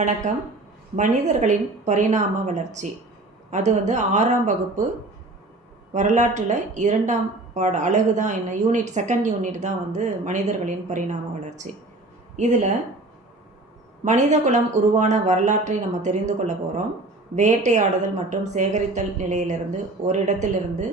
வணக்கம். மனிதர்களின் பரிணாம வளர்ச்சி. அது 6ஆம் வகுப்பு வரலாற்றில் 2ஆம் அழகு தான் என்ன யூனிட், செகண்ட் யூனிட் தான் மனிதர்களின் பரிணாம வளர்ச்சி. இதில் மனித குலம் உருவான வரலாற்றை நம்ம தெரிந்து கொள்ள போகிறோம். வேட்டையாடுதல் மற்றும் சேகரித்தல் நிலையிலிருந்து ஒரு இடத்திலிருந்து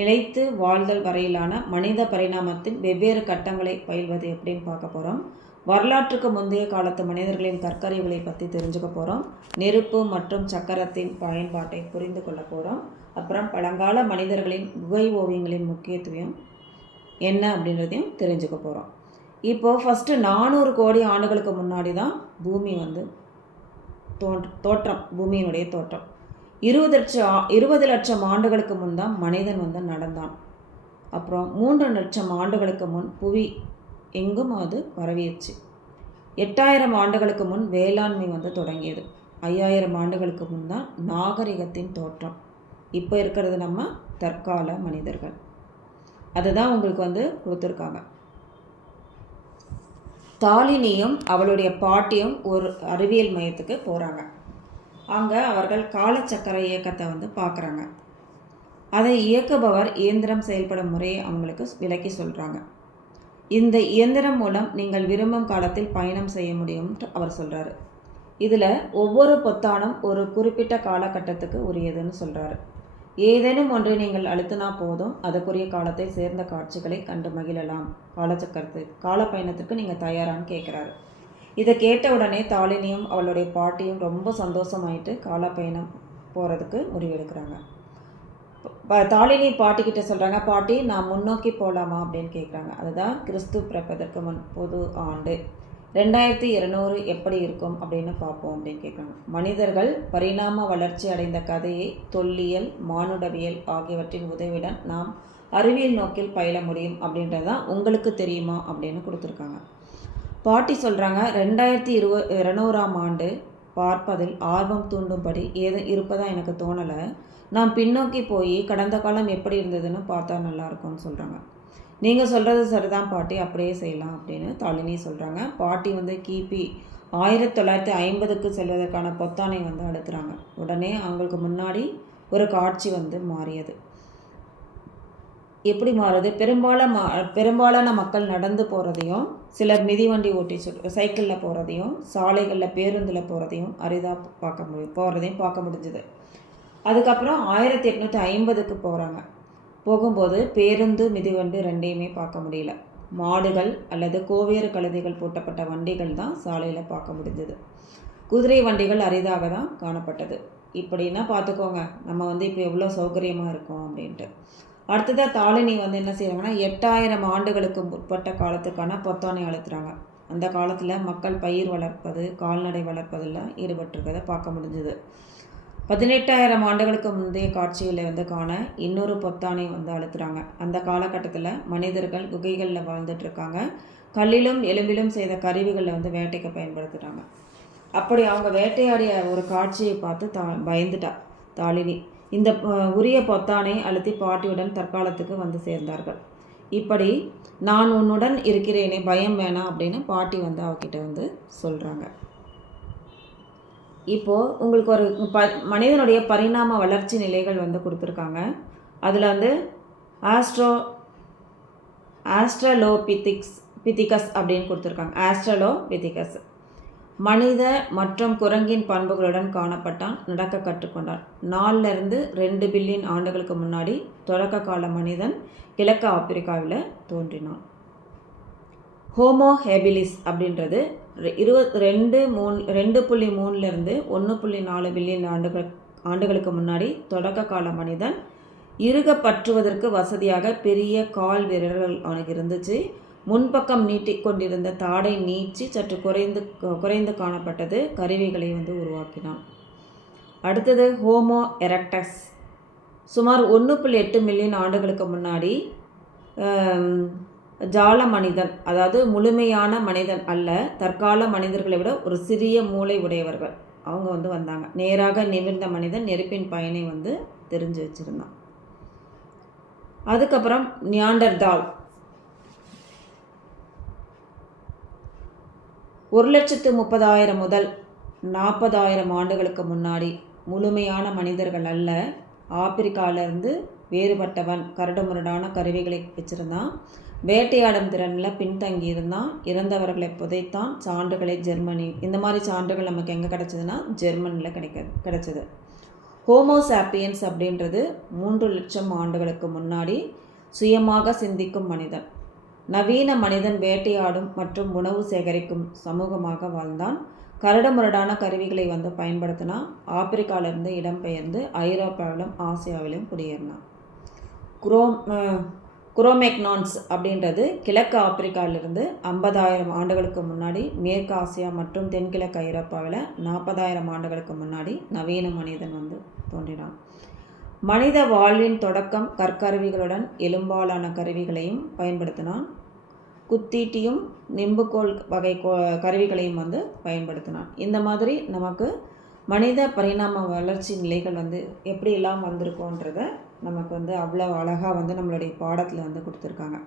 நிலைத்து வாழ்தல் வரையிலான மனித பரிணாமத்தின் வெவ்வேறு கட்டங்களை பயில்வது எப்படின்னு பார்க்க போகிறோம். வரலாற்றுக்கு முந்தைய காலத்து மனிதர்களின் கற்கருவிகளை பற்றி தெரிஞ்சுக்க போகிறோம். நெருப்பு மற்றும் சக்கரத்தின் பயன்பாட்டை புரிந்து கொள்ள போகிறோம். அப்புறம் பழங்கால மனிதர்களின் குகை ஓவியங்களின் முக்கியத்துவம் என்ன அப்படின்றதையும் தெரிஞ்சுக்க போகிறோம். இப்போது ஃபஸ்ட்டு 400 கோடி ஆண்டுகளுக்கு முன்னாடி தான் பூமி தோற்றம், பூமியினுடைய தோற்றம். 20 லட்சம் ஆண்டுகளுக்கு முன் தான் மனிதன் நடந்தான். அப்புறம் 3 லட்சம் ஆண்டுகளுக்கு முன் புவி எங்கும் அது பரவிடுச்சு. 8000 ஆண்டுகளுக்கு முன் வேளாண்மை தொடங்கியது. 5000 ஆண்டுகளுக்கு முன் தான் நாகரிகத்தின் தோற்றம். இப்போ இருக்கிறது நம்ம தற்கால மனிதர்கள். அதுதான் உங்களுக்கு கொடுத்துருக்காங்க. தாலினியும் அவளுடைய பாட்டியும் ஒரு அறிவியல் மையத்துக்கு போகிறாங்க. அங்கே அவர்கள் காலச்சக்கர இயக்கத்தை பார்க்குறாங்க. அதை இயக்குபவர் இயந்திரம் செயல்படும் முறையை அவங்களுக்கு விளக்கி சொல்கிறாங்க. இந்த இயந்திரம் மூலம் நீங்கள் விரும்பும் காலத்தில் பயணம் செய்ய முடியும்னு அவர் சொல்கிறாரு. இதில் ஒவ்வொரு பொத்தானும் ஒரு குறிப்பிட்ட காலகட்டத்துக்கு உரியதுன்னு சொல்கிறாரு. ஏதேனும் ஒன்றை நீங்கள் அழுத்தினா போதும் அதுக்குரிய காலத்தை சேர்ந்த காட்சிகளை கண்டு மகிழலாம். கால பயணத்துக்கு நீங்கள் தயாரான்னு கேட்குறாரு. இதை கேட்ட உடனே தாலினியும் அவளுடைய பாட்டியும் ரொம்ப சந்தோஷமாயிட்டு கால பயணம் போகிறதுக்கு முடிவெடுக்கிறாங்க. தாலினி பாட்டிக்கிட்ட சொல்கிறாங்க, பாட்டி நான் முன்னோக்கி போகலாமா அப்படின்னு கேட்குறாங்க. அதுதான் கிறிஸ்து பிறப்பதற்கு முன் பொது ஆண்டு 2200 எப்படி இருக்கும் அப்படின்னு பார்ப்போம் அப்படின்னு கேட்குறாங்க. மனிதர்கள் பரிணாம வளர்ச்சி அடைந்த கதையை தொல்லியல், மானுடவியல் ஆகியவற்றின் உதவியுடன் நாம் அறிவியல் நோக்கில் பயில முடியும் அப்படின்றதான் உங்களுக்கு தெரியுமா அப்படின்னு கொடுத்துருக்காங்க. பாட்டி சொல்கிறாங்க, 2200ஆம் ஆண்டு பார்ப்பதில் ஆர்வம் தூண்டும்படி இருப்பதாக எனக்கு தோணலை. நான் பின்னோக்கி போய் கடந்த காலம் எப்படி இருந்ததுன்னு பார்த்தா நல்லாயிருக்கும்னு சொல்கிறாங்க. நீங்கள் சொல்கிறது சரிதான் பாட்டி, அப்படியே செய்யலாம் அப்படின்னு தாலினி சொல்கிறாங்க. பாட்டி கிபி 1950க்கு செல்வதற்கான பொத்தானை அழுத்துறாங்க. உடனே அவங்களுக்கு முன்னாடி ஒரு காட்சி மாறியது. எப்படி மாறுது? பெரும்பாலான மக்கள் நடந்து போகிறதையும், சிலர் மிதிவண்டி ஓட்டி சைக்கிளில் போகிறதையும், சாலைகளில் பேருந்தில் போகிறதையும் பார்க்க முடிஞ்சுது. அதுக்கப்புறம் 1850க்கு போகும்போது பேருந்து, மிதிவண்டி ரெண்டையுமே பார்க்க முடியல. மாடுகள் அல்லது கோவேறு கழுதைகள் பூட்டப்பட்ட வண்டிகள் தான் சாலையில் பார்க்க முடிஞ்சது. குதிரை வண்டிகள் அரிதாக தான் காணப்பட்டது. இப்படின்னா பார்த்துக்கோங்க நம்ம இப்போ எவ்வளோ சௌகரியமாக இருக்கும் அப்படின்ட்டு. அடுத்ததாக தாலினி என்ன செய்கிறாங்கன்னா, 8000 ஆண்டுகளுக்கு முற்பட்ட காலத்துக்கான பொத்தானை அழுத்துறாங்க. அந்த காலத்தில் மக்கள் பயிர் வளர்ப்பது, கால்நடை வளர்ப்பதில் ஈடுபட்டிருக்கிறத பார்க்க முடிஞ்சுது. 18,000 ஆண்டுகளுக்கு முந்தைய காட்சிகளை காண இன்னொரு பொத்தானை அழுத்துறாங்க. அந்த காலகட்டத்தில் மனிதர்கள் குகைகளில் வாழ்ந்துட்டுருக்காங்க. கல்லிலும் எலும்பிலும் செய்த கருவிகளில் வேட்டைக்கு பயன்படுத்துகிறாங்க. அப்படி அவங்க வேட்டையாடிய ஒரு காட்சியை பார்த்து பயந்துட்டா தாலினி. இந்த உரிய பொத்தானை அழுத்தி பாட்டியுடன் தற்காலத்துக்கு சேர்ந்தார்கள். இப்படி நான் உன்னுடன் இருக்கிறேனே, பயம் வேணாம் அப்படின்னு பாட்டி அவகிட்ட சொல்கிறாங்க. இப்போது உங்களுக்கு ஒரு மனிதனுடைய பரிணாம வளர்ச்சி நிலைகள் கொடுத்துருக்காங்க. அதில் ஆஸ்ட்ரலோபித்திகஸ் அப்படின்னு கொடுத்துருக்காங்க. ஆஸ்ட்ரலோபித்திகஸ் மனித மற்றும் குரங்கின் பண்புகளுடன் காணப்பட்டான், நடக்க கற்றுக்கொண்டான். 4லிருந்து 2 பில்லியன் ஆண்டுகளுக்கு முன்னாடி தொடக்க கால மனிதன் கிழக்கு ஆப்பிரிக்காவில் தோன்றினான். ஹோமோ ஹேபிலிஸ் அப்படின்றது 2.3லிருந்து 1.4 பில்லியன் ஆண்டுகளுக்கு முன்னாடி தொடக்க கால மனிதன் இறுக பற்றுவதற்கு வசதியாக பெரிய கால் விரல்கள் அவனுக்கு இருந்துச்சு. முன்பக்கம் நீட்டிக்கொண்டிருந்த தாடை நீட்சி சற்று குறைந்து காணப்பட்டது. கருவிகளை உருவாக்கினான். அடுத்தது ஹோமோ எரெக்டஸ். சுமார் 1.8 மில்லியன் ஆண்டுகளுக்கு முன்னாடி ஜால மனிதன், அதாவது முழுமையான மனிதன் அல்ல, தற்கால மனிதர்களை விட ஒரு சிறிய மூளை உடையவர்கள் அவங்க வந்தாங்க. நேராக நிமிர்ந்த மனிதன் நெருப்பின் பயனை தெரிஞ்சு வச்சுருந்தான். அதுக்கப்புறம் நியாண்டர்தால் 1,30,000 முதல் 40,000 ஆண்டுகளுக்கு முன்னாடி முழுமையான மனிதர்கள் அல்ல, ஆப்பிரிக்காவிலேருந்து வேறுபட்டவன், கரடுமுரடான கருவிகளை வச்சுருந்தான், வேட்டையாடும் திறனில் பின்தங்கியிருந்தான், இறந்தவர்களை புதைத்தான், சான்றுகளை ஜெர்மனி, இந்த மாதிரி சான்றுகள் நமக்கு எங்கே கிடச்சிதுன்னா ஜெர்மனியில் கிடச்சிது. ஹோமோசாப்பியன்ஸ் அப்படின்றது 3 லட்சம் ஆண்டுகளுக்கு முன்னாடி சுயமாக சிந்திக்கும் மனிதன். நவீன மனிதன் வேட்டையாடும் மற்றும் உணவு சேகரிக்கும் சமூகமாக வாழ்ந்தான். கரடுமுரடான கருவிகளை பயன்படுத்தினா. ஆப்பிரிக்காவிலிருந்து இடம்பெயர்ந்து ஐரோப்பாவிலும் ஆசியாவிலும் குடியேறினான். குரோமேக்னான்ஸ் அப்படின்றது கிழக்கு ஆப்பிரிக்காவிலிருந்து 50,000 ஆண்டுகளுக்கு முன்னாடி மேற்கு ஆசியா மற்றும் தென்கிழக்கு ஐரோப்பாவில் 40,000 ஆண்டுகளுக்கு முன்னாடி நவீன மனிதன் தோன்றினான். மனித வாழ்வின் தொடக்கம் கற்கருவிகளுடன் எலும்பாலான கருவிகளையும் பயன்படுத்தினான். குத்தீட்டியும் நிம்புகோல் வகை கருவிகளையும் பயன்படுத்தினான். இந்த மாதிரி நமக்கு மனித பரிணாம வளர்ச்சி நிலைகள் எப்படியெல்லாம் வந்திருக்கோன்றத நமக்கு அவ்வளோ அழகாக நம்மளுடைய பாடத்தில் கொடுத்துருக்காங்க.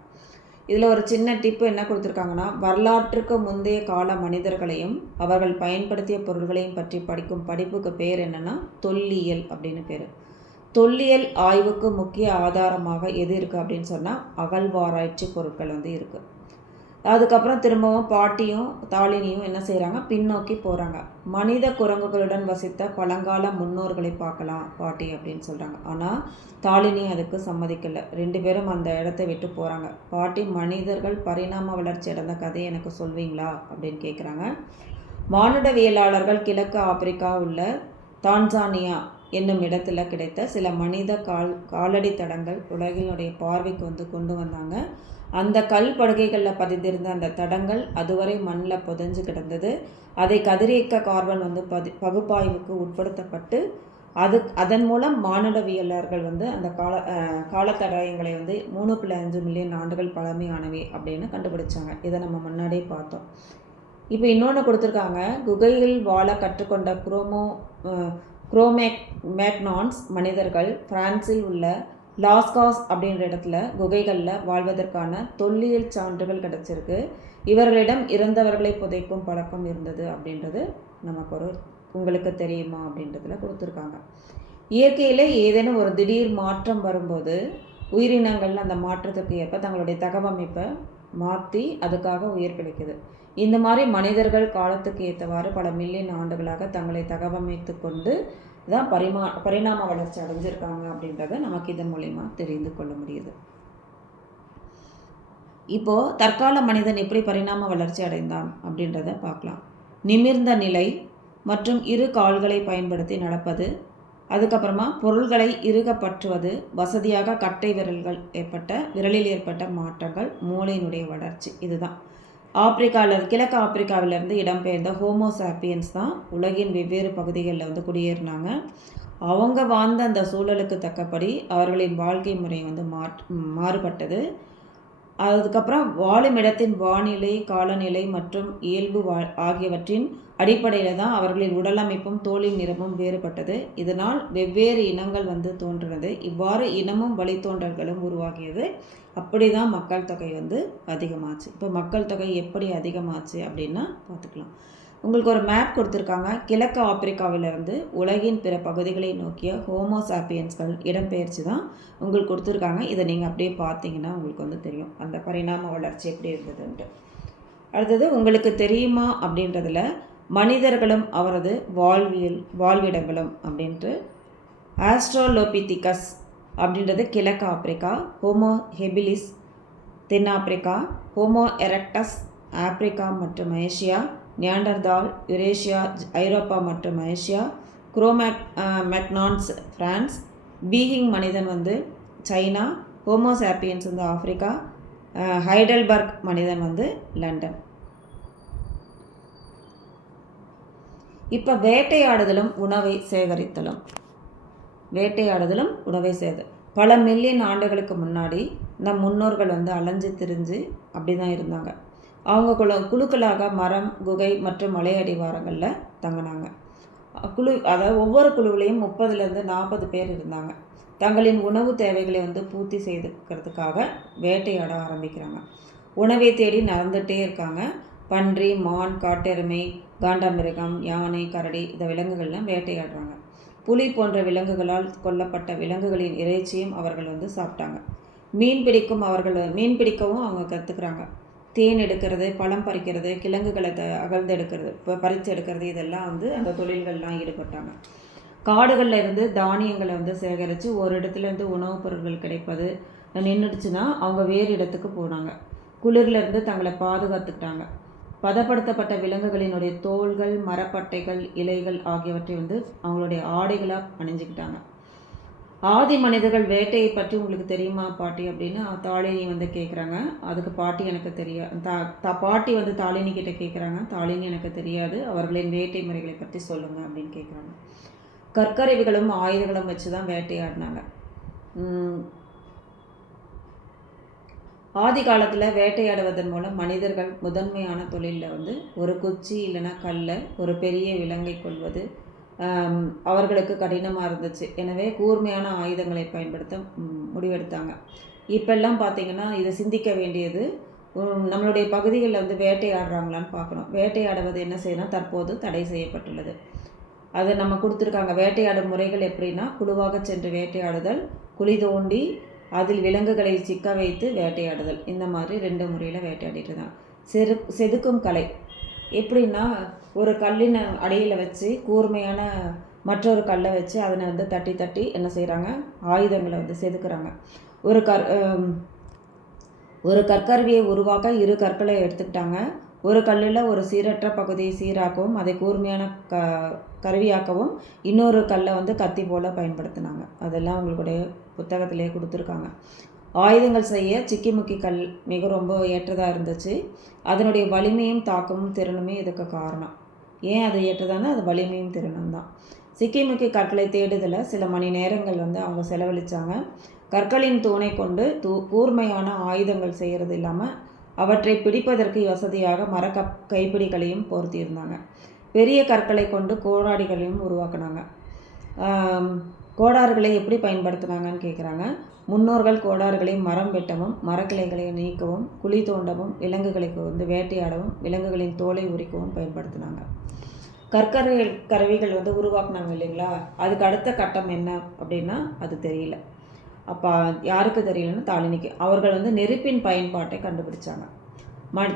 இதில் ஒரு சின்ன டிப்பு என்ன கொடுத்துருக்காங்கன்னா, வரலாற்றுக்கு முந்தைய கால மனிதர்களையும் அவர்கள் பயன்படுத்திய பொருள்களையும் பற்றி படிக்கும் படிப்புக்கு பேர் என்னென்னா தொல்லியல் அப்படின்னு பேர். தொல்லியல் ஆய்வுக்கு முக்கிய ஆதாரமாக எது இருக்குது அப்படின்னு சொன்னால் அகழ்வாராய்ச்சி பொருட்கள் இருக்குது. அதுக்கப்புறம் திரும்பவும் பாட்டியும் தாளினியும் என்ன செய்கிறாங்க, பின்னோக்கி போகிறாங்க. மனித குரங்குகளுடன் வசித்த பழங்கால முன்னோர்களை பார்க்கலாம் பாட்டி அப்படின்னு சொல்கிறாங்க. ஆனால் தாளினி அதுக்கு சம்மதிக்கலை. 2 பேரும் அந்த இடத்த விட்டு போகிறாங்க. பாட்டி, மனிதர்கள் பரிணாம வளர்ச்சி அடைந்த கதையை எனக்கு சொல்வீங்களா அப்படின்னு கேட்குறாங்க. மானுடவியலாளர்கள் கிழக்கு ஆப்பிரிக்கா உள்ள தான்சானியா என்னும் இடத்துல கிடைத்த சில மனித காலடி தடங்கள் உலகினுடைய பார்வைக்கு கொண்டு வந்தாங்க. அந்த கல் படுகைகளில் பதிந்திருந்த அந்த தடங்கள் அதுவரை மண்ணில் புதைஞ்சு கிடந்தது. அதை கதிரியக்க கார்பன் பகுப்பாய்வுக்கு உட்படுத்தப்பட்டு அதன் மூலம் மானுடவியலாளர்கள் அந்த காலத்தடயங்களை 3.5 மில்லியன் ஆண்டுகள் பழமையானவை அப்படின்னு கண்டுபிடிச்சாங்க. இதை நம்ம முன்னாடியே பார்த்தோம். இப்போ இன்னொன்று கொடுத்துருக்காங்க. குகையில் வாழ கற்றுக்கொண்ட குரோமேக்னான்ஸ் மனிதர்கள் பிரான்சில் உள்ள லாஸ்காஸ் அப்படின்ற இடத்துல குகைகளில் வாழ்வதற்கான தொல்லியல் சான்றுகள் கிடச்சிருக்கு. இவர்களிடம் இறந்தவர்களை புதைக்கும் பழக்கம் இருந்தது அப்படின்றது நமக்கு உங்களுக்கு தெரியுமா அப்படின்றதுல கொடுத்துருக்காங்க. இயற்கையில் ஏதேனும் ஒரு திடீர் மாற்றம் வரும்போது உயிரினங்கள் அந்த மாற்றத்துக்கு ஏற்ப தங்களுடைய தகவமைப்பை மாற்றி அதுக்காக உயிர் கிடைக்குது. இந்த மாதிரி மனிதர்கள் காலத்துக்கு ஏற்றவாறு பல மில்லியன் ஆண்டுகளாக தங்களை தகவமைத்து கொண்டு தான் பரிணாம வளர்ச்சி அடைஞ்சிருக்காங்க அப்படின்றத நமக்கு இதன் மூலமா தெரிந்து கொள்ள முடியுது. இப்போது தற்கால மனிதன் எப்படி பரிணாம வளர்ச்சி அடைந்தான் அப்படின்றத பார்க்கலாம். நிமிர்ந்த நிலை மற்றும் 2 கால்களை பயன்படுத்தி நடப்பது, அதுக்கப்புறமா பொருள்களை இறுக பற்றுவது, வசதியாக கட்டை விரலில் ஏற்பட்ட மாற்றங்கள், மூளையினுடைய வளர்ச்சி. இதுதான் கிழக்கு ஆப்பிரிக்காவிலிருந்து இடம்பெயர்ந்த ஹோமோசாப்பியன்ஸ் தான் உலகின் வெவ்வேறு பகுதிகளில் குடியேறினாங்க. அவங்க வாழ்ந்த அந்த சூழலுக்கு தக்கபடி அவர்களின் வாழ்க்கை முறை மாறுபட்டது. அதுக்கப்புறம் வாழும் இடத்தின் வானிலை, காலநிலை மற்றும் இயல்பு ஆகியவற்றின் அடிப்படையில் தான் அவர்களின் உடலமைப்பும் தோலின் நிறமும் வேறுபட்டது. இதனால் வெவ்வேறு இனங்கள் தோன்றினது. இவ்வாறு இனமும் வழித்தோன்றல்களும் உருவாகியது. அப்படி தான் மக்கள் தொகை அதிகமாச்சு. இப்போ மக்கள் தொகை எப்படி அதிகமாச்சு அப்படின்னா பார்த்துக்கலாம். உங்களுக்கு ஒரு மேப் கொடுத்துருக்காங்க. கிழக்கு ஆப்பிரிக்காவிலிருந்து உலகின் பிற பகுதிகளை நோக்கிய ஹோமோசாப்பியன்ஸ்கள் இடம்பெயர்ச்சி தான் உங்களுக்கு கொடுத்துருக்காங்க. இதை நீங்கள் அப்படியே பார்த்தீங்கன்னா உங்களுக்கு தெரியும் அந்த பரிணாம வளர்ச்சி எப்படி இருந்ததுன்ட்டு. அடுத்தது உங்களுக்கு தெரியுமா அப்படின்றதுல மனிதர்களும் அவரது வாழ்விடங்களும் அப்படின்ட்டு ஆஸ்ட்ரோலோபிதிகஸ் அப்படின்றது கிழக்கு ஆப்பிரிக்கா, ஹோமோ ஹெபிலிஸ் தென்னாப்பிரிக்கா, ஹோமோ எரெக்டஸ் ஆப்பிரிக்கா மற்றும் ஏசியா, நியாண்டர்தால் யுரேஷியா ஐரோப்பா மற்றும் ஏசியா, குரோமேக்னான்ஸ் பிரான்ஸ், பீயிங் மனிதன் சைனா, ஹோமோசாப்பியன்ஸ் ஆப்பிரிக்கா, ஹைடல்பர்க் மனிதன் லண்டன். இப்போ வேட்டையாடுதலும் உணவை சேகரித்தலும் பல மில்லியன் ஆண்டுகளுக்கு முன்னாடி நம் முன்னோர்கள் அலைஞ்சு திரிஞ்சு அப்படி தான் இருந்தாங்க. அவங்க குழுக்களாக மரம், குகை மற்றும் மலை அடிவாரங்களில் தங்கினாங்க. அதாவது ஒவ்வொரு குழுவிலையும் 30லேருந்து 40 பேர் இருந்தாங்க. தங்களின் உணவு தேவைகளை பூர்த்தி செய்துக்கிறதுக்காக வேட்டையாட ஆரம்பிக்கிறாங்க. உணவை தேடி நடந்துகிட்டே இருக்காங்க. பன்றி, மான், காட்டெருமை, காண்டாமிருகம், யானை, கரடி இந்த விலங்குகள்லாம் வேட்டையாடுறாங்க. புலி போன்ற விலங்குகளால் கொல்லப்பட்ட விலங்குகளின் இறைச்சியும் அவர்கள் வந்து சாப்பிட்டாங்க. மீன் பிடிக்கவும் அவங்க கற்றுக்குறாங்க. தேன் எடுக்கிறது, பழம் பறிக்கிறது, கிழங்குகளை அகழ்ந்து எடுக்கிறது, பறித்து எடுக்கிறது, இதெல்லாம் வந்து அந்த தொழில்கள்லாம் ஈடுபட்டாங்க. காடுகளில் இருந்து தானியங்களை வந்து சேகரித்து ஒரு இடத்துலேருந்து உணவுப் பொருட்கள் கிடைப்பது நின்றுடுச்சுன்னா அவங்க வேறு இடத்துக்கு போனாங்க. குளிர்லேருந்து தங்களை பாதுகாத்துக்கிட்டாங்க. பதப்படுத்தப்பட்ட விலங்குகளினுடைய தோள்கள், மரப்பட்டைகள், இலைகள் ஆகியவற்றை வந்து அவங்களுடைய ஆடைகளாக அணிஞ்சுக்கிட்டாங்க. ஆதி மனிதர்கள் வேட்டையை பற்றி உங்களுக்கு தெரியுமா பாட்டி அப்படின்னு தாளினி வந்து கேட்குறாங்க. அதுக்கு பாட்டி எனக்கு பாட்டி வந்து தாளினி கிட்ட கேட்குறாங்க. தாளினி எனக்கு தெரியாது, அவர்களின் வேட்டை முறைகளை பற்றி சொல்லுங்க அப்படின்னு கேட்குறாங்க. கற்கருவிகளும் ஆயுதங்களும் வச்சு தான் வேட்டையாடினாங்க. ஆதி காலத்தில் வேட்டையாடுவதன் மூலம் மனிதர்கள் முதன்மையான தொழிலில் வந்து ஒரு குச்சி இல்லைன்னா கல்லை ஒரு பெரிய விலங்கை கொள்வது அவர்களுக்கு கடினமாக இருந்துச்சு. எனவே கூர்மையான ஆயுதங்களை பயன்படுத்த முடிவெடுத்தாங்க. இப்பெல்லாம் பார்த்திங்கன்னா இதை சிந்திக்க வேண்டியது, நம்மளுடைய பகுதிகளில் வந்து வேட்டையாடுறாங்களான்னு பார்க்கணும். வேட்டையாடுவது என்ன செய்யணும், தற்போது தடை செய்யப்பட்டுள்ளது. அதை நம்ம கொடுத்துருக்காங்க. வேட்டையாடும் முறைகள் எப்படின்னா, குழுவாக சென்று வேட்டையாடுதல், குழி தோண்டி அதில் விலங்குகளை சிக்க வைத்து வேட்டையாடுதல், இந்த மாதிரி 2 முறையில் வேட்டையாடிட்டு தான். செதுக்கும் கலை எப்படின்னா, ஒரு கல்லின் அடியில் வச்சு கூர்மையான மற்றொரு கல்லை வச்சு அதனை வந்து தட்டி தட்டி என்ன செய்கிறாங்க, ஆயுதங்களை வந்து செதுக்குறாங்க. ஒரு கற்கருவியை உருவாக்க 2 கற்களை எடுத்துக்கிட்டாங்க. ஒரு கல்லில் ஒரு சீரற்ற பகுதியை சீராக்கவும் அதை கூர்மையான கருவியாக்கவும் இன்னொரு கல்லை வந்து கத்தி போல் பயன்படுத்தினாங்க. அதெல்லாம் உங்களுடைய புத்தகத்திலே கொடுத்துருக்காங்க. ஆயுதங்கள் செய்ய சிக்கிமுக்கி கல் மிக ரொம்ப ஏற்றதாக இருந்துச்சு. அதனுடைய வலிமையும் தாக்கமும் திறனுமே இதுக்கு காரணம். ஏன் அது ஏற்றதானா, அது வலிமையும் திறனும் தான். சிக்கிமுக்கி கற்களை தேடுதல சில மணி நேரங்கள் வந்து அவங்க செலவழித்தாங்க. கற்களின் தூணை கொண்டு கூர்மையான ஆயுதங்கள் செய்கிறது இல்லாமல் அவற்றை பிடிப்பதற்கு வசதியாக கைப்பிடிகளையும் பொருத்தியிருந்தாங்க. பெரிய கற்களை கொண்டு கோடாரிகளையும் உருவாக்குனாங்க. கோடார்களை எப்படி பயன்படுத்தினாங்கன்னு கேட்குறாங்க. முன்னோர்கள் கோடார்களை மரம் வெட்டவும், மரக்கிளைகளை நீக்கவும், குழி தோண்டவும், விலங்குகளுக்கு வந்து வேட்டையாடவும், விலங்குகளின் தோலை உரிக்கவும் பயன்படுத்தினாங்க. கருவிகள் வந்து உருவாக்குனாங்க இல்லைங்களா, அதுக்கு அடுத்த கட்டம் என்ன அப்படின்னா அது தெரியல. அப்போ யாருக்கு தெரியலன்னு தாளினிக்கு. அவர்கள் வந்து நெருப்பின் பயன்பாட்டை கண்டுபிடிச்சாங்க.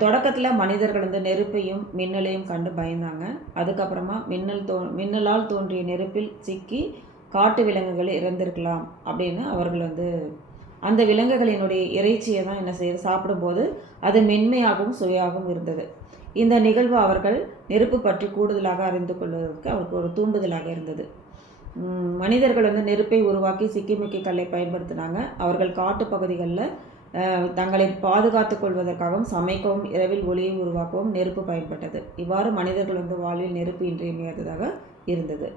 தொடக்கத்தில் மனிதர்கள் வந்து நெருப்பையும் மின்னலையும் கண்டு பயந்தாங்க. அதுக்கப்புறமா மின்னலால் தோன்றிய நெருப்பில் சிக்கி காட்டு விலங்குகள் இறந்திருக்கலாம் அப்படின்னு அவர்கள் வந்து அந்த விலங்குகளினுடைய இறைச்சியை தான் என்ன செய்ய சாப்பிடும்போது அது மென்மையாகவும் சுவையாகவும் இருந்தது. இந்த நிகழ்வு அவர்கள் நெருப்பு பற்றி கூடுதலாக அறிந்து கொள்வதற்கு அவருக்கு ஒரு தூண்டுதலாக இருந்தது. மனிதர்கள் வந்து நெருப்பை உருவாக்கி சிக்கிமுக்கி கல்லை பயன்படுத்தினாங்க. அவர்கள் காட்டு பகுதிகளில் தங்களை பாதுகாத்து கொள்வதற்காகவும் சமைக்கவும் இரவில் ஒளியை உருவாக்கவும் நெருப்பு பயன்பட்டது. இவ்வாறு மனிதர்கள் வந்து வாழ்வில் நெருப்பு இன்றியமையாததாக இருந்தது.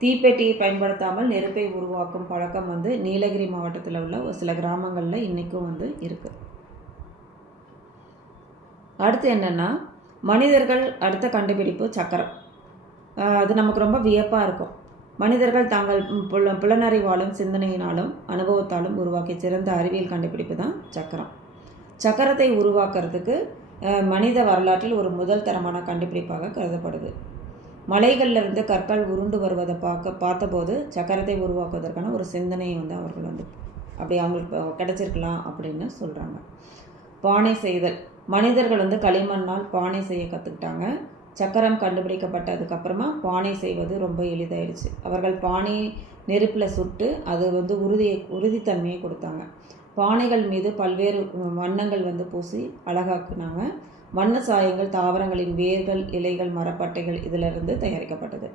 தீப்பெட்டியை பயன்படுத்தாமல் நெருப்பை உருவாக்கும் பழக்கம் வந்து நீலகிரி மாவட்டத்தில் உள்ள ஒரு சில கிராமங்களில் இன்றைக்கும் வந்து இருக்குது. அடுத்து என்னென்னா, மனிதர்கள் அடுத்த கண்டுபிடிப்பு சக்கரம். அது நமக்கு ரொம்ப வியப்பாக இருக்கும். மனிதர்கள் தாங்கள் புலனறிவாலும் சிந்தனையினாலும் அனுபவத்தாலும் உருவாக்கிய சிறந்த அறிவியல் கண்டுபிடிப்பு தான் சக்கரம். சக்கரத்தை உருவாக்குறதுக்கு மனித வரலாற்றில் ஒரு முதல் தரமான கண்டுபிடிப்பாக கருதப்படுது. மலைகளிலிருந்து கற்கள் உருண்டு வருவதை பார்த்தபோது சக்கரத்தை உருவாக்குவதற்கான ஒரு சிந்தனையை வந்து அவர்கள் வந்து அப்படி அவங்களுக்கு கிடைச்சிருக்கலாம் அப்படின்னு சொல்கிறாங்க. பானை செய்தல். மனிதர்கள் வந்து களிமண்ணால் பானை செய்ய கற்றுக்கிட்டாங்க. சக்கரம் கண்டுபிடிக்கப்பட்டதுக்கப்புறமா பானை செய்வது ரொம்ப எளிதாயிடுச்சு. அவர்கள் பானையை நெருப்பில் சுட்டு அது வந்து உறுதித்தன்மையை கொடுத்தாங்க. பானைகள் மீது பல்வேறு வண்ணங்கள் வந்து பூசி அழகாக்குனாங்க. வண்ண சாயங்கள் தாவரங்களின் வேர்கள், இலைகள், மரப்பட்டைகள் இதிலிருந்து தயாரிக்கப்பட்டது.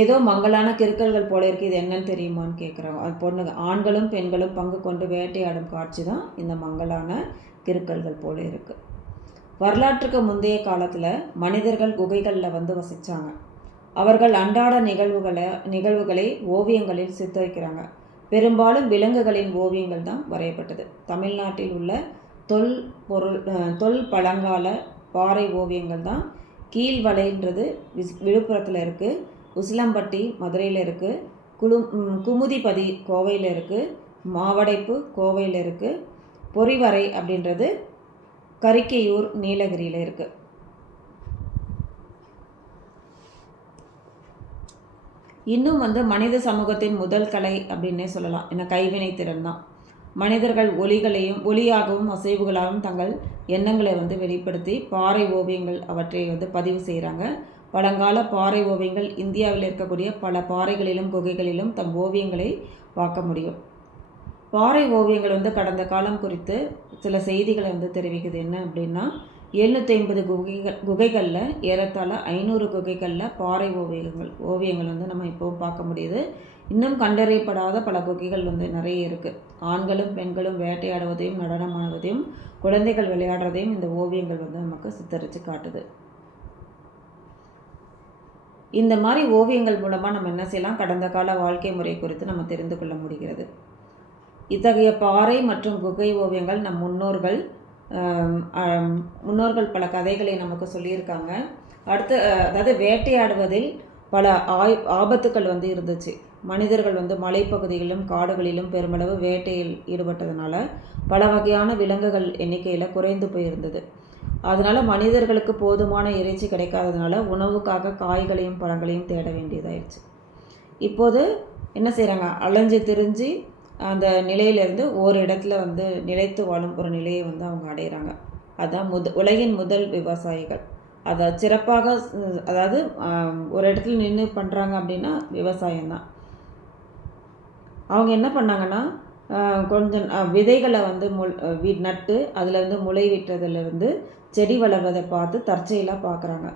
ஏதோ மங்கலான கிறுக்கல்கள் போல இருக்குது, இது என்னன்னு தெரியுமான்னு கேட்குறாங்க. ஆண்களும் பெண்களும் பங்கு கொண்டு வேட்டையாடும் காட்சி தான் இந்த மங்கலான கிறுக்கல்கள் போல இருக்குது. வரலாற்றுக்கு முந்தைய காலத்தில் மனிதர்கள் குகைகளில் வந்து வசித்தாங்க. அவர்கள் அன்றாட நிகழ்வுகளை ஓவியங்களில் சித்தரிக்கிறாங்க. பெரும்பாலும் விலங்குகளின் ஓவியங்கள் தான் வரையப்பட்டது. தமிழ்நாட்டில் உள்ள தொல் பழங்கால பாறை ஓவியங்கள் தான். கீழ்வளைன்றது விழுப்புரத்தில் இருக்குது, உசிலம்பட்டி மதுரையில் இருக்குது, குமுதிபதி கோவையில் இருக்குது, மாவடைப்பு கோவையில் இருக்குது, பொறிவரை அப்படின்றது கரிக்கையூர் நீலகிரியில் இருக்குது. இன்னும் மனித சமூகத்தின் முதல் கலை அப்படின்னே சொல்லலாம். ஏன்னா கைவினை திறன் தான். மனிதர்கள் ஒலியாகவும் அசைவுகளாகவும் தங்கள் எண்ணங்களை வெளிப்படுத்தி பாறை ஓவியங்கள் அவற்றை பதிவு செய்கிறாங்க. பழங்கால பாறை ஓவியங்கள் இந்தியாவில் இருக்கக்கூடிய பல பாறைகளிலும் குகைகளிலும் தம் ஓவியங்களை பார்க்க முடியும். பாறை ஓவியங்கள் கடந்த காலம் குறித்து சில செய்திகளை தெரிவிக்குது. என்ன அப்படின்னா, 750 குகைகளில் ஏறத்தாழ 500 குகைகளில் பாறை ஓவியங்கள் நம்ம இப்போவும் பார்க்க முடியுது. இன்னும் கண்டறியப்படாத பல குகைகள் நிறைய இருக்குது. ஆண்களும் பெண்களும் வேட்டையாடுவதையும் நடனமாடுவதையும் குழந்தைகள் விளையாடுறதையும் இந்த ஓவியங்கள் நமக்கு சித்தரித்து காட்டுது. இந்த மாதிரி ஓவியங்கள் மூலமாக நம்ம என்ன செய்யலாம், கடந்த கால வாழ்க்கை முறை குறித்து நம்ம தெரிந்து கொள்ள முடிகிறது. இத்தகைய பாறை மற்றும் குகை ஓவியங்கள் நம் முன்னோர்கள் பல கதைகளை நமக்கு சொல்லியிருக்காங்க. அதாவது வேட்டையாடுவதில் பல ஆபத்துக்கள் இருந்துச்சு. மனிதர்கள் மலைப்பகுதிகளிலும் காடுகளிலும் பெருமளவு வேட்டையில் ஈடுபட்டதுனால பல வகையான விலங்குகள் எண்ணிக்கையில் குறைந்து போயிருந்தது. அதனால் மனிதர்களுக்கு போதுமான இறைச்சி கிடைக்காததுனால உணவுக்காக காய்களையும் பழங்களையும் தேட வேண்டியதாயிடுச்சு. இப்போது என்ன செய்கிறாங்க, அலைஞ்சு திரிஞ்சு அந்த நிலையிலேருந்து ஒரு இடத்துல நிலைத்து வாழும் ஒரு நிலையை அவங்க அடைகிறாங்க. அதுதான் உலகின் முதல் விவசாயிகள். அதை சிறப்பாக, அதாவது ஒரு இடத்துல நின்று பண்ணுறாங்க அப்படின்னா விவசாயம்தான். அவங்க என்ன பண்ணாங்கன்னா, கொஞ்சம் விதைகளை நட்டு அதில் முளை விட்டதிலிருந்து செடி வளர்வதை பார்த்து தற்செயலாக பார்க்குறாங்க.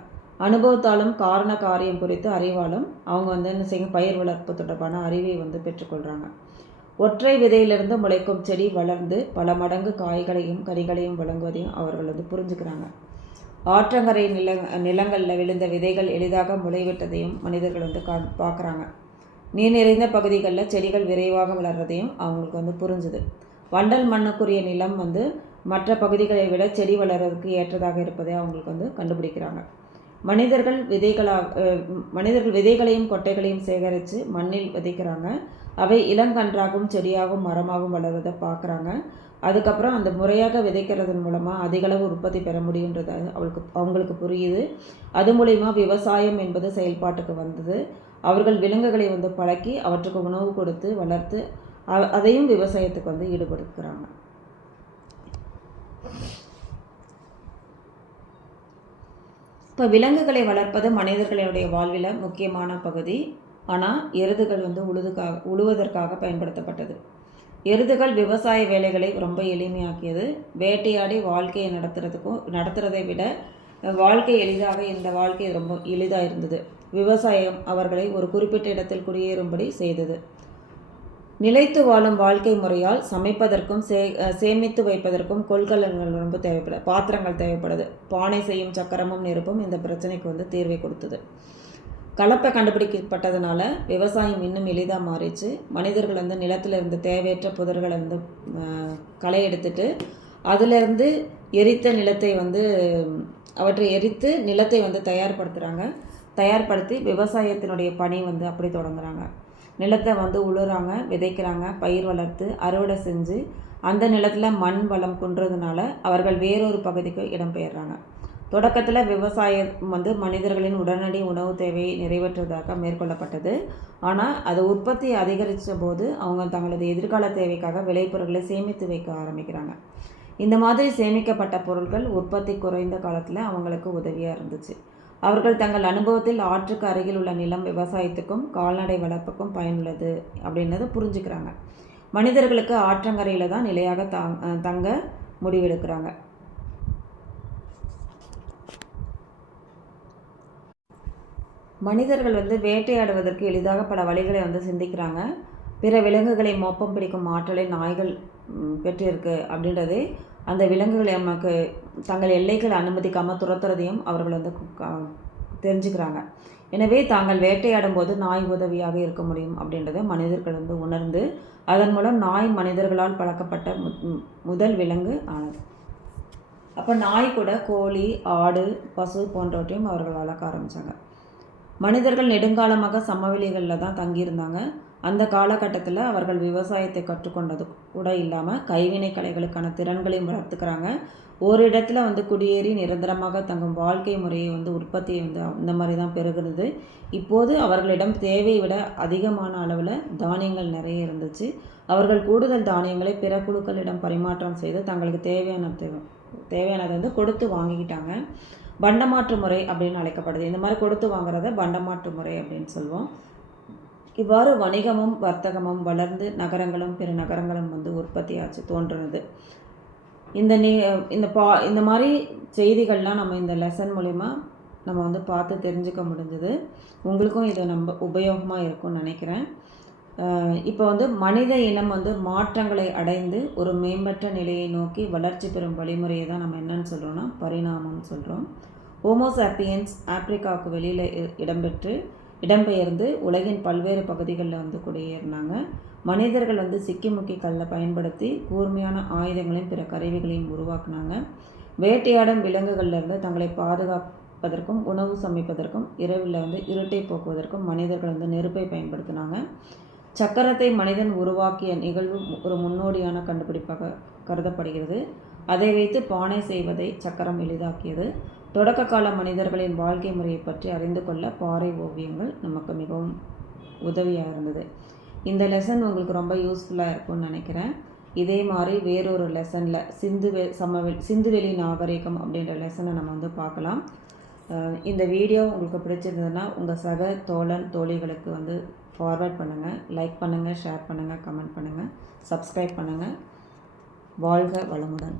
அனுபவத்தாலும் காரண காரியம் குறித்து அறிவாலும் அவங்க என்ன செய்யும், பயிர் வளர்ப்பு தொடர்பான அறிவை பெற்றுக்கொள்கிறாங்க. ஒற்றை விதையிலிருந்து முளைக்கும் செடி வளர்ந்து பல மடங்கு காய்களையும் கனிகளையும் வழங்குவதையும் அவர்கள் புரிஞ்சுக்கிறாங்க. ஆற்றங்கரை நிலங்களில் விழுந்த விதைகள் எளிதாக முளைவிட்டதையும் மனிதர்கள் பார்க்குறாங்க. நீர் நிறைந்த பகுதிகளில் செடிகள் விரைவாக வளர்றதையும் அவங்களுக்கு புரிஞ்சுது. வண்டல் மண்ணுக்குரிய நிலம் மற்ற பகுதிகளை விட செடி வளர்றதுக்கு ஏற்றதாக இருப்பதை அவங்களுக்கு கண்டுபிடிக்கிறாங்க. மனிதர்கள் விதைகளையும் கொட்டைகளையும் சேகரித்து மண்ணில் விதைக்கிறாங்க. அவை இளங்கன்றாகவும் செடியாகவும் மரமாகவும் வளர்வதை பார்க்குறாங்க. அதுக்கப்புறம் அந்த முறையாக விதைக்கிறதன் மூலமாக அதிகளவு உற்பத்தி பெற முடியுன்றது அவங்களுக்கு புரியுது. அது மூலிமா விவசாயம் என்பது செயல்பாட்டுக்கு வந்தது. அவர்கள் விலங்குகளை பழக்கி அவற்றுக்கு உணவு கொடுத்து வளர்த்து அதையும் விவசாயத்துக்கு ஈடுபடுத்துகிறாங்க. இப்போ விலங்குகளை வளர்ப்பது மனிதர்களுடைய வாழ்வில் முக்கியமான பகுதி. ஆனால் எருதுகள் உழுவதற்காக பயன்படுத்தப்பட்டது. எருதுகள் விவசாய வேலைகளை ரொம்ப எளிமையாக்கியது. வேட்டையாடி வாழ்க்கையை நடத்துறதை விட வாழ்க்கை எளிதாக, இந்த வாழ்க்கை ரொம்ப எளிதாக இருந்தது. விவசாயம் அவர்களை ஒரு குறிப்பிட்ட இடத்தில் குடியேறும்படி செய்தது. நிலைத்து வாழும் வாழ்க்கை முறையால் சமைப்பதற்கும் சேமித்து வைப்பதற்கும் கொள்கலன்கள் ரொம்ப பாத்திரங்கள் தேவைப்படுது. பானை செய்யும் சக்கரமும் நெருப்பும் இந்த பிரச்சனைக்கு தீர்வை கொடுத்தது. கலப்பை கண்டுபிடிக்கப்பட்டதுனால விவசாயம் இன்னும் எளிதாக மாறிச்சு. மனிதர்கள் நிலத்தில் இருந்து தேவையற்ற புதர்களை களை எடுத்துட்டு அதிலிருந்து எரித்த நிலத்தை அவற்றை எரித்து நிலத்தை தயார்படுத்தி விவசாயத்தினுடைய பணி அப்படி தொடங்குறாங்க. நிலத்தை உழுறாங்க, விதைக்கிறாங்க, பயிர் வளர்த்து அறுவடை செஞ்சு அந்த நிலத்தில் மண் வளம் குன்றதுனால அவர்கள் வேறொரு பகுதிக்கு இடம்பெயர்றாங்க. தொடக்கத்தில் விவசாயம் மனிதர்களின் உடனடி உணவு தேவையை நிறைவேற்றுவதாக மேற்கொள்ளப்பட்டது. ஆனால் அது உற்பத்தி அதிகரித்த போது அவங்க தங்களது எதிர்கால தேவைக்காக விளைபொருட்களை சேமித்து வைக்க ஆரம்பிக்கிறாங்க. இந்த மாதிரி சேமிக்கப்பட்ட பொருட்கள் உற்பத்தி குறைந்த காலத்தில் அவங்களுக்கு உதவியாக இருந்துச்சு. அவர்கள் தங்கள் அனுபவத்தில் ஆற்றுக்கு அருகில் உள்ள நிலம் விவசாயத்துக்கும் கால்நடை வளர்ப்புக்கும் பயனுள்ளது அப்படின்றத புரிஞ்சுக்கிறாங்க. மனிதர்களுக்கு ஆற்றங்கரையில் தான் நிலையாக தங்க முடிவெடுக்கிறாங்க. மனிதர்கள் வேட்டையாடுவதற்கு எளிதாக பல வழிகளை சிந்திக்கிறாங்க. பிற விலங்குகளை மோப்பம் பிடிக்கும் ஆற்றலை நாய்கள் பெற்றிருக்கு அப்படின்றதே அந்த விலங்குகளை நமக்கு தங்கள் எல்லைகளை அனுமதிக்காமல் துரத்துறதையும் அவர்கள் தெரிஞ்சுக்கிறாங்க. எனவே தாங்கள் வேட்டையாடும் போது நாய் உதவியாக இருக்க முடியும் அப்படின்றத மனிதர்கள் உணர்ந்து அதன் மூலம் நாய் மனிதர்களால் பழக்கப்பட்ட முதல் விலங்கு ஆனது. அப்போ நாய் கூட கோழி, ஆடு, பசு போன்றவற்றையும் அவர்கள் வளர்க்க ஆரம்பித்தாங்க. மனிதர்கள் நெடுங்காலமாக சமவெளிகளில் தான் தங்கியிருந்தாங்க. அந்த காலகட்டத்தில் அவர்கள் விவசாயத்தை கற்றுக்கொண்டது கூட இல்லாமல் கைவினை கலைகளுக்கான திறன்களையும் வளர்த்துக்கிறாங்க. ஒரு இடத்துல வந்து குடியேறி நிரந்தரமாக தங்கும் வாழ்க்கை முறையை வந்து உற்பத்தியை வந்து இந்த மாதிரி தான் பெருகிறது. இப்போது அவர்களிடம் தேவையை விட அதிகமான அளவில் தானியங்கள் நிறைய இருந்துச்சு. அவர்கள் கூடுதல் தானியங்களை பிற குழுக்களிடம் பரிமாற்றம் செய்து தங்களுக்கு தேவையானதை வந்து கொடுத்து வாங்கிக்கிட்டாங்க. பண்டமாற்று முறை அப்படின்னு அழைக்கப்படுது. இந்த மாதிரி கொடுத்து வாங்குறத பண்டமாற்று முறை அப்படின்னு சொல்லுவோம். இவ்வாறு வணிகமும் வர்த்தகமும் வளர்ந்து நகரங்களும் பிற நகரங்களும் வந்து உற்பத்தியாச்சு தோன்றுனது. இந்த மாதிரி செய்திகள்லாம் நம்ம இந்த லெசன் மூலிமா நம்ம வந்து பார்த்து தெரிஞ்சுக்க முடிஞ்சது. உங்களுக்கும் இது நம்ம உபயோகமாக இருக்கும்னு நினைக்கிறேன். இப்போ வந்து மனித இனம் வந்து மாற்றங்களை அடைந்து ஒரு மேம்பட்ட நிலையை நோக்கி வளர்ச்சி பெறும் வழிமுறையை தான் நம்ம என்னன்னு சொல்கிறோம்னா பரிணாமம்னு சொல்கிறோம். ஹோமோசாப்பியன்ஸ் ஆப்பிரிக்காவுக்கு வெளியில் இடம்பெயர்ந்து உலகின் பல்வேறு பகுதிகளில் வந்து குடியேறினாங்க. மனிதர்கள் வந்து சிக்கிமுக்கி கல்லை பயன்படுத்தி கூர்மையான ஆயுதங்களையும் பிற கருவிகளையும் உருவாக்குனாங்க. வேட்டையாடும் விலங்குகளிலிருந்து தங்களை பாதுகாப்பதற்கும் உணவு சமைப்பதற்கும் இரவில் வந்து இருட்டை போக்குவதற்கும் மனிதர்கள் வந்து நெருப்பை பயன்படுத்தினாங்க. சக்கரத்தை மனிதன் உருவாக்கிய நிகழ்வு ஒரு முன்னோடியான கண்டுபிடிப்பாக கருதப்படுகிறது. அதை வைத்து பானை செய்வதை சக்கரம் எளிதாக்கியது. தொடக்க கால மனிதர்களின் வாழ்க்கை முறையை பற்றி அறிந்து கொள்ள பாறை ஓவியங்கள் நமக்கு மிகவும் உதவியாக இருந்தது. இந்த லெசன் உங்களுக்கு ரொம்ப யூஸ்ஃபுல்லாக இருக்கும்னு நினைக்கிறேன். இதே மாதிரி வேறொரு லெசனில் சிந்துவெளி நாகரிகம் அப்படின்ற லெசனை நம்ம வந்து பார்க்கலாம். இந்த வீடியோ உங்களுக்கு பிடிச்சிருந்ததுன்னா உங்கள் சக தோழிகளுக்கு வந்து ஃபார்வர்ட் பண்ணுங்கள், லைக் பண்ணுங்கள், ஷேர் பண்ணுங்கள், கமெண்ட் பண்ணுங்கள், சப்ஸ்கிரைப் பண்ணுங்கள். வாழ்க வளமுடன்.